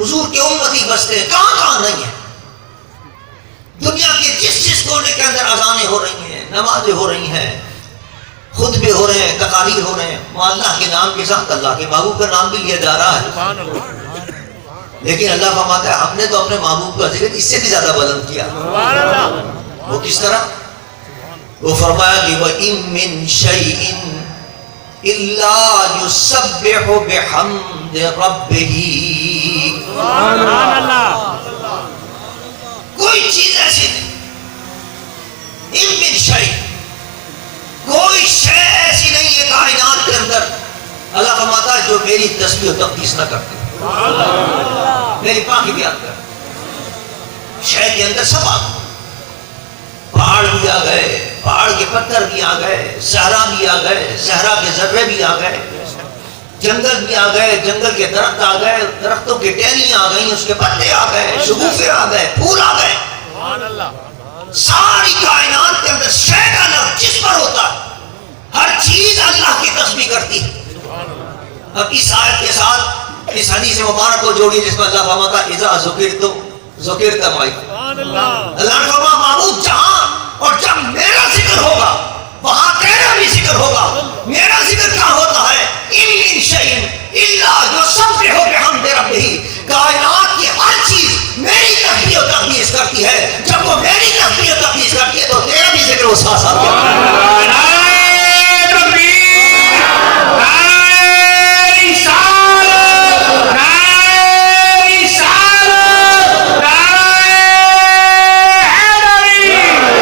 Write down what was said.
حضور کے امتی بستے ہیں، کہاں کہاں نہیں ہیں. دنیا کے جس جس کونے کے اندر اذانیں ہو رہی ہیں، نمازیں ہو رہی ہیں، خطبے ہو رہے ہیں، تقاریر ہو رہے ہیں، وہاں اللہ کے نام کے ساتھ اللہ کے محبوب کا نام بھی لیا جا رہا ہے. لیکن اللہ فرماتا ہے ہم نے تو اپنے محبوب کا ذکر اس سے بھی زیادہ بلند کیا. وہ کس طرح؟ وہ فرمایا کہ وَإِن مِّن شَيْءٍ إِلَّا يُسَبِّحُ بِحَمْدِ رَبِّهِ. سبحان اللہ. کوئی چیز ایسی نہیں، اِن مِّن شَيْءٍ، کوئی شے ایسی نہیں ہے کائنات کے اندر اللہ فرماتا ہے جو میری تسبیح و تقدیس نہ کرتے، میری پاکی بیان کر. شے کے اندر سب آ گئے، پہاڑ بھی آ گئے، پہاڑ کے پتھر بھی آ گئے، صحرا بھی آ گئے، صحرا کے ذرے بھی آ گئے، جنگل بھی آ گئے، جنگل کے درخت آ گئے، درختوں کی ٹہنیاں آ گئیں، اس کے پتے آ گئے، شگوفے آ گئے، پھول آ گئے. ساری کائنات کے اندر شے کا لفظ جس پر ہوتا ہے ہر چیز اللہ کی تسبیح کرتی ہے. اب اس آیت کے ساتھ اس حدیث مبارک کو جوڑی جس میں اللہ فرماتا ہے اذا ذکرت معی. اللہ نے فرمایا معبود جہاں اور جب میرا ذکر ہوگا وہاں تیرا بھی ذکر ہوگا. میرا ذکر کہاں ہوتا ہے؟ ان من شیء الا یسبح بحمد ربہ. کائنات کی ہر چیز میری تسبیح و تقدیس کرتی ہے. جب وہ میری تسبیح و تقدیس کرتی ہے تو تیرا بھی ذکر اس کا ساتھ ہے.